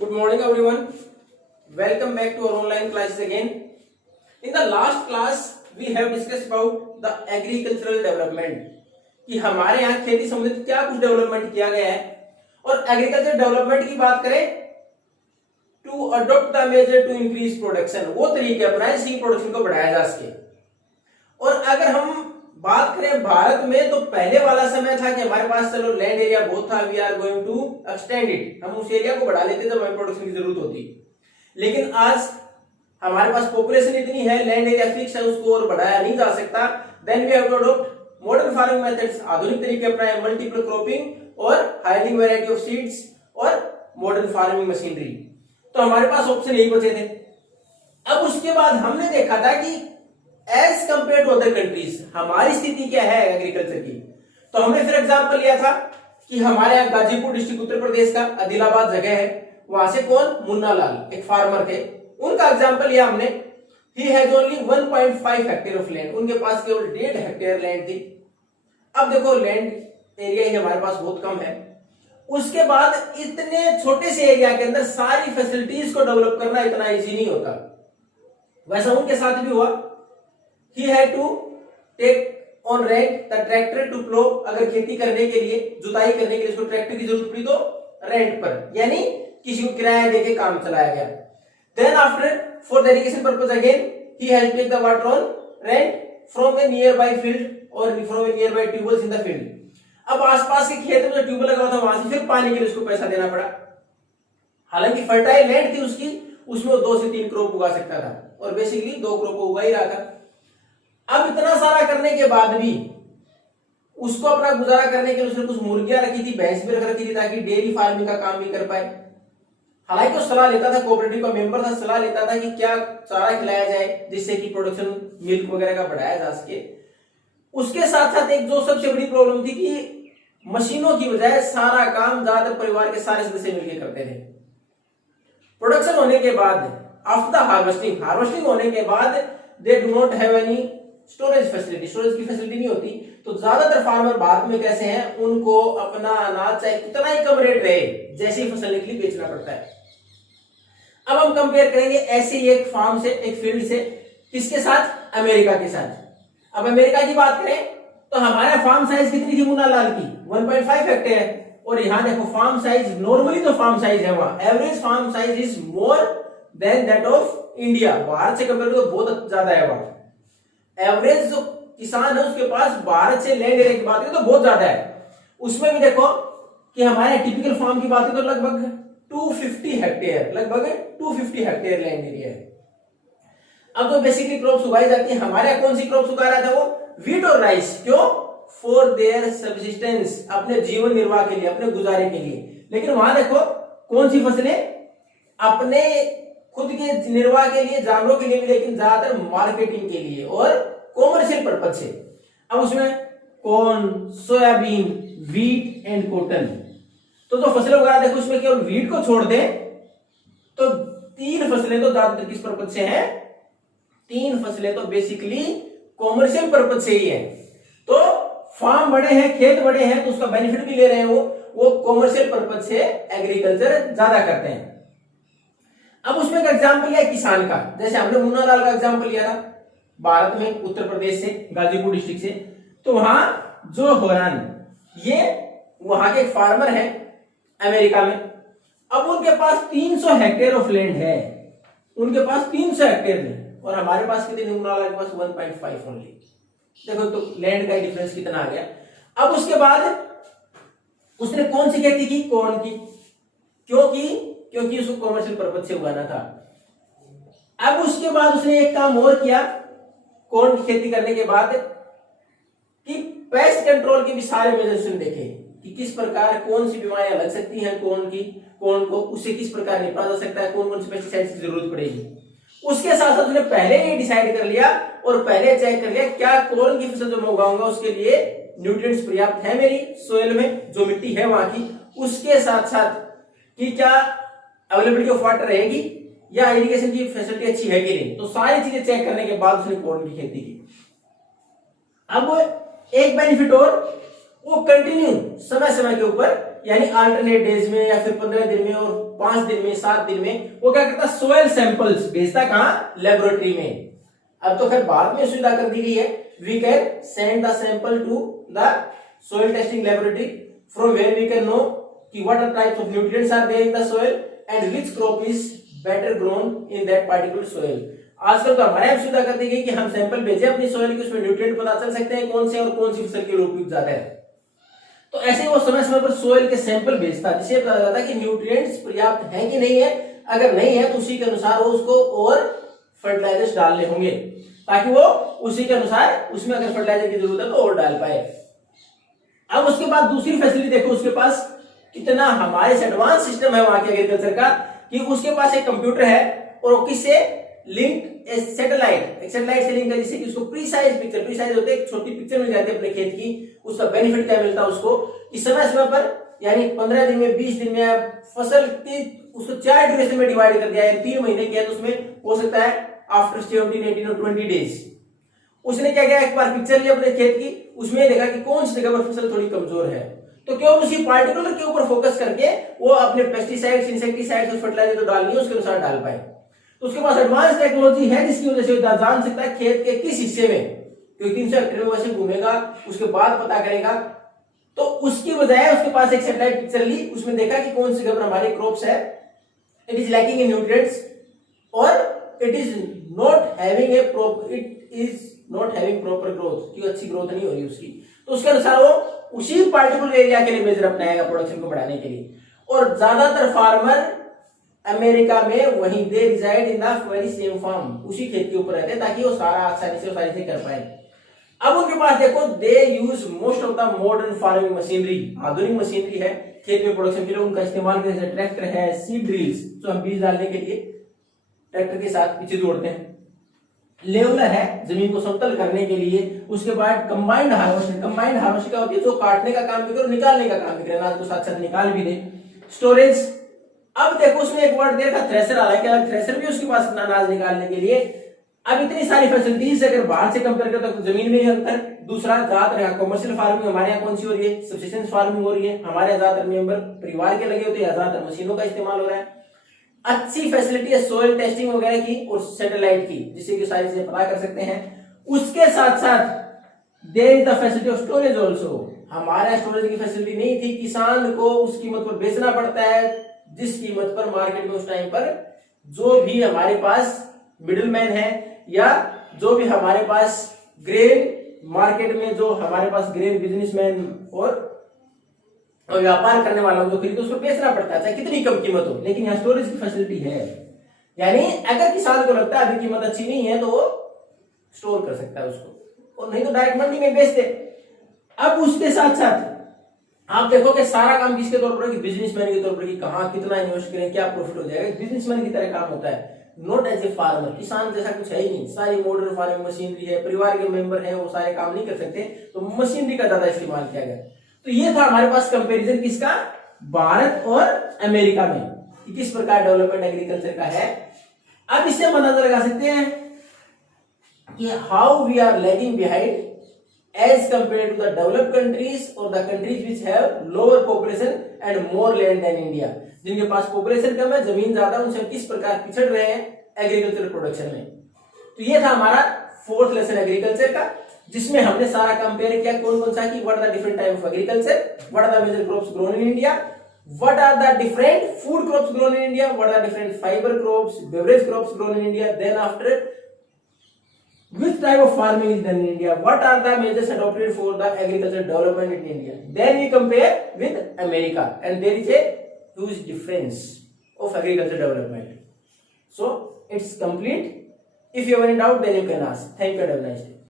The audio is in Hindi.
Good morning, everyone. Welcome back to our online classes again. In the last class, we have discussed about the agricultural development. कि हमारे यहाँ खेती संबंधित क्या कुछ डेवलपमेंट किया गया है और एग्रीकल्चर डेवलपमेंट की बात करें to adopt the major to increase production, वो तरीके अपनाए जिससे प्रोडक्शन को बढ़ाया जा सके। और अगर हम बात करें भारत में तो पहले वाला समय था कि हमारे पास चलो लैंड एरिया बहुत था, we are going to extend it, हम उस एरिया को बढ़ा लेते जब हमें प्रोडक्शन की जरूरत होती। लेकिन आज हमारे पास पॉपुलेशन इतनी है, लैंड एरिया फिक्स है, उसको और बढ़ाया नहीं जा सकता। Then we have to adopt modern farming methods, आधुनिक तरीके अपनाए, मल्टीपल क्रॉपिंग और हायरिंग वैरायटी ऑफ सीड्स और मॉडर्न फार्मिंग मशीनरी। तो हमारे पास ऑप्शन यही बचे थे। अब उसके बाद हमने देखा था कि as compare to other countries हमारी स्थिति क्या है एग्रीकल्चर की। तो हमने फिर एग्जांपल लिया था कि हमारे यहाँ गाजीपुर डिस्ट्रिक्ट उत्तर प्रदेश का आदिलाबाद जगह है, वहां से कौन, मुन्ना लाल एक फार्मर थे, उनका एग्जांपल लिया हमने। He has only 1.5 hectare of land, उनके पास केवल 1.5 हेक्टेयर लैंड थी। अब देखो लैंड एरिया ही हमारे पास बहुत कम है, उसके बाद इतने छोटे से एरिया के अंदर सारी फैसिलिटीज को डेवलप करना इतना इजी नहीं होता। वैसा उनके साथ भी हुआ। He had to take on rent the tractor to plow, अगर खेती करने के लिए, जुताई करने के लिए उसको ट्रैक्टर की जरूरत पड़ी तो रेंट पर, यानी किसी को किराया देके काम चलाया गया। Then after for the irrigation purpose again he has to take the water on rent from a nearby field or from a nearby tubewells in the field। अब आसपास के खेत में जो ट्यूबवेल लगा हुआ था वहां से फिर पानी के लिए उसको पैसा देना पड़ा। हालांकि फर्टाइल लैंड थी उसकी, उसमें 2 से 3 क्रॉप उगा सकता था और बेसिकली 2 क्रॉप उगा ही रहा था। अब इतना सारा करने के बाद भी उसको अपना गुजारा करने के लिए उसने कुछ मुर्गियां रखी थी, भैंस भी रख रखी थी ताकि डेयरी फार्मिंग का काम भी कर पाए। हालांकि वो सलाह लेता था, कोऑपरेटिव का मेंबर था, सलाह लेता था कि क्या चारा खिलाया जाए जिससे कि प्रोडक्शन मिल्क वगैरह का बढ़ाया जा सके। उसके साथ साथ एक जो सबसे बड़ी प्रॉब्लम थी कि मशीनों की बजाय सारा काम ज्यादातर परिवार के सारे सदस्य मिलकर करते थे। प्रोडक्शन होने के बाद आफ्टर द हार्वेस्टिंग होने के बाद they do not have any storage facility, storage की फैसिलिटी नहीं होती। तो ज्यादातर फार्मर भारत में कैसे हैं, उनको अपना अनाज चाहे कितना ही कम रेट रहे, जैसे ही फसल निकली बेचना पड़ता है। अब हम कंपेयर करेंगे ऐसे ही एक फार्म से, एक फील्ड से, किसके साथ, अमेरिका के साथ। अब अमेरिका की बात करें तो हमारा फार्म साइज कितनी थी मुन्ना लाल की, 1.5 हेक्टेयर। और यहां देखो फार्म साइज, नॉर्मली तो फार्म साइज है वहां, average farm size is more than that of India. भारत से कंपेयर तो बहुत ज्यादा है वहां। एवरेज जो किसान है उसके पास भारत से लैंड एरिया की बात करें तो बहुत ज्यादा है। उसमें भी देखो कि हमारे टिपिकल फार्म की बात करें तो लगभग 250 हेक्टेयर, लगभग 250 हेक्टेयर लैंड एरिया है। अब तो बेसिकली क्रॉप्स उगाई जाती है, हमारे यहाँ कौन सी क्रॉप्स उगा रहा था वो, व्हीट और राइस। क्यों, फॉर देयर सब्सिस्टेंस, अपने जीवन निर्वाह के लिए, अपने गुजारे के लिए। लेकिन वहां देखो कौन सी फसलें, अपने खुद के निर्वाह के लिए, जानवरों के लिए भी, लेकिन ज्यादातर मार्केटिंग के लिए और कॉमर्शियल पर्पज से। अब उसमें corn, soybean, wheat and cotton. तो जो फसलें उगा देखो उसमें केवल व्हीट को छोड़ दें तो 3 फसलें तो ज्यादातर किस पर्पज से हैं, 3 फसलें तो बेसिकली कॉमर्शियल पर्पज से ही है। तो फार्म बड़े हैं, खेत बड़े हैं, तो उसका बेनिफिट भी ले रहे हैं वो कॉमर्शियल पर्पज से एग्रीकल्चर ज्यादा करते हैं। अब उसमें एक एग्जाम्पल लिया किसान का, जैसे हमने मुन्ना लाल का एग्जाम्पल लिया था भारत में, उत्तर प्रदेश से, गाजीपुर डिस्ट्रिक्ट से। तो वहां जो होरान, ये वहां के एक फार्मर है अमेरिका में। अब उनके पास 300 हेक्टेयर ऑफ लैंड है, उनके पास 300 हेक्टेयर है, और हमारे पास कितने, मुन्ना लाल के पास 1.5 ओनली। देखो तो लैंड का डिफरेंस कितना आ गया। अब उसके बाद उसने कौन सी खेती की, कॉर्न की, क्योंकि उसको कॉमर्शियल पर्पज से उगाना था। अब उसके बाद उसने एक काम और किया कॉर्न की खेती करने के बाद, कि पेस्ट कंट्रोल के भी सारे मेजर्स देखे कि किस प्रकार कौन सी बीमारियां लग सकती हैं कॉर्न को उससे किस प्रकार निपटा जा सकता है, कौन कौन से पेस्टिसाइड्स की जरूरत पड़ेगी। उसके साथ साथ उसने पहले ही डिसाइड कर लिया और पहले चेक कर लिया क्या कॉर्न की फसल जो मैं उगाऊंगा उसके लिए न्यूट्रिएंट्स पर्याप्त है मेरी सोइल में, जो मिट्टी है वहां की, उसके साथ साथ कि क्या अवेलेबिलिटी ऑफ वाटर रहेगी या इरिगेशन की फैसिलिटी अच्छी है कि नहीं। तो सारी चीजें चेक करने के बाद उसने कॉर्न की खेती की। अब एक बेनिफिट और, वो कंटिन्यू समय समय के ऊपर यानी अल्टरनेट डेज में या फिर 15 दिन में और 5 दिन में 7 दिन में वो क्या करता, सोयल सैंपल्स भेजता कहाँ, लेबोरेटरी में। अब तो खैर बाद में सुविधा कर दी गई है, we can send the sample to the soil testing laboratory from where we can know कि what are types of nutrients are there in the soil and which crop is better grown in that particular soil। आजकल तो हमारे यहाँ सुविधा कर दी गई कि हम सैंपल भेजें अपनी सोयल की, उसमें न्यूट्रिएंट पता चल सकते हैं कौन से और कौन सी फसल के लिए उपयुक्त ज्यादा है। तो ऐसे ही वो समय समय पर सोयल के सैंपल भेजता है, जिससे पता चलता है कि न्यूट्रिएंट्स पर्याप्त है कि नहीं है। अगर नहीं है तो उसी के अनुसार वो उसको और फर्टिलाइजर्स डालने होंगे, ताकि वो उसी के अनुसार उसमें अगर फर्टिलाइजर की जरूरत है तो और डाल पाए। अब उसके बाद दूसरी फैसिलिटी देखो उसके पास कितना हमारे से एडवांस सिस्टम है वहां के एग्रीकल्चर का, कि उसके पास एक कंप्यूटर है और वो किससे लिंक, सैटेलाइट से लिंक है, जिससे कि उसको प्रीसाइज पिक्चर, प्रीसाइज होते एक छोटी पिक्चर मिल जाती है अपने खेत की। उसका बेनिफिट क्या मिलता है उसको, कि समय समय पर यानी 15 दिन में 20 दिन में फसल की उसको 4 ड्यूरेशन में डिवाइड कर दिया है, 3 महीने की है तो उसमें हो सकता है आफ्टर 17, 18 और 20 डेज। उसने क्या किया, एक बार पिक्चर ली अपने खेत की, उसमें देखा कि कौन सी जगह पर फसल थोड़ी कमजोर है, तो क्यों उसी पार्टिकुलर के ऊपर फोकस करके वो अपने पेस्टिसाइड्स, इंसेक्टिसाइड्स और फर्टिलाइजर जो डालनी है उसके अनुसार डाल पाए। तो उसके पास एडवांस टेक्नोलॉजी है, जिसकी वजह से जान सकता है खेत के किस हिस्से में, क्योंकि 300 हेक्टेयर में वैसे घूमेगा, उसके बाद पता करेगा। तो उसकी बजाय उसके पास एक सैटेलाइट पिक्चर ली, उसमें देखा कि कौन सी जगह पर हमारे क्रॉप्स है, it is lacking in nutrients और it is not having proper growth, कि अच्छी ग्रोथ नहीं हो रही उसकी। तो उसके अनुसार वो उसी पार्टिकुलर एरिया के लिए मेजर अपनाएगा प्रोडक्शन को बढ़ाने के लिए। और ज्यादातर फार्मर अमेरिका में वहीं they reside in the very same farm, उसी खेत के ऊपर रहते हैं, ताकि वो सारा आसानी से कर पाए। अब उनके पास देखो they use most of the modern farming machinery, आधुनिक मशीनरी है खेत में प्रोडक्शन के लिए उनका इस्तेमाल करते हैं। ट्रैक्टर है, सीड ड्रिल्स जो हम बीज डालने के लिए ट्रैक्टर के साथ पीछे जोड़ते हैं, लेवलर है जमीन को समतल करने के लिए, उसके बाद कंबाइंड हार्वेस्टर क्या होती है, जो काटने का काम भी करे और निकालने का काम भी करे, अनाज को साथ साथ निकाल भी दे। स्टोरेज, अब देखो उसमें एक वर्ड दिया था थ्रेशर, हालांकि अलग थ्रेशर भी उसके पास अनाज निकालने के लिए। अब इतनी सारी फैसिलिटीज अगर बाहर से कंपेयर करते तो जमीन में ही अंतर। दूसरा ज्यादातर कमर्शियल फार्मिंग हमारे यहाँ कौन सी हो रही है, सब्सिस्टेंस फार्मिंग हो रही है, हमारे यहाँ ज्यादातर मेंबर परिवार के लगे होते हैं, ज्यादातर मशीनों का इस्तेमाल हो रहा है। अच्छी फैसिलिटी है सोयल टेस्टिंग वगैरह की और सैटेलाइट की, जिससे कि सारी चीजें पता कर सकते हैं। उसके साथ साथ there is the facility of storage also, हमारे स्टोरेज की फैसिलिटी नहीं थी, किसान को उस कीमत पर बेचना पड़ता है जिस कीमत पर मार्केट में उस टाइम पर जो भी हमारे पास मिडिलमैन है या जो भी हमारे पास ग्रेन मार्केट में जो हमारे पास ग्रेन बिजनेसमैन और व्यापार करने वाला जो खरीदे उसको बेचना पड़ता है, चाहे कितनी कम कीमत हो, लेकिन यहाँ स्टोरेज की फैसिलिटी है। यानी अगर किसान को लगता है अभी कीमत अच्छी नहीं है तो वो स्टोर कर सकता है उसको, और नहीं तो डायरेक्ट मंडी में बेच दे। अब उसके साथ साथ आप देखो कि सारा काम किसके तौर पर, बिजनेसमैन के तौर पर, कि कहाँ कितना इन्वेस्ट करें, क्या प्रॉफिट हो जाएगा, बिजनेसमैन की तरह काम होता है, नॉट एज ए फार्मर। किसान जैसा कुछ है ही नहीं, सारी मॉडर्न फार्मिंग मशीनरी है, परिवार के मेंबर है, वो सारे काम नहीं कर सकते, तो मशीनरी का ज्यादा इस्तेमाल किया गया। तो ये था हमारे पास कंपैरिजन किसका, भारत और अमेरिका में, कि किस प्रकार डेवलपमेंट एग्रीकल्चर का है। अब इससे हम अंदाजा लगा सकते हैं कि how we are lagging behind as compare to the developed countries और the countries which have lower population and more land than India, जिनके पास पॉपुलेशन कम है, जमीन ज्यादा, उनसे किस प्रकार पिछड़ रहे हैं एग्रीकल्चर प्रोडक्शन में। तो ये था हमारा 4th लेसन एग्रीकल्चर का, जिसमें हमने सारा कंपेयर किया कौन कौन सा, कि what are the different type of agriculture, what are the major crops grown in India, what are the different food crops grown in India, what are different fibre crops, beverage crops grown in India, then after which type of farming is done in India, what are the measures adopted for the agricultural development in India, then we compare with America, and there is a huge difference of agricultural development. So it's complete. If you have any doubt then you can ask. Thank you and have a nice day.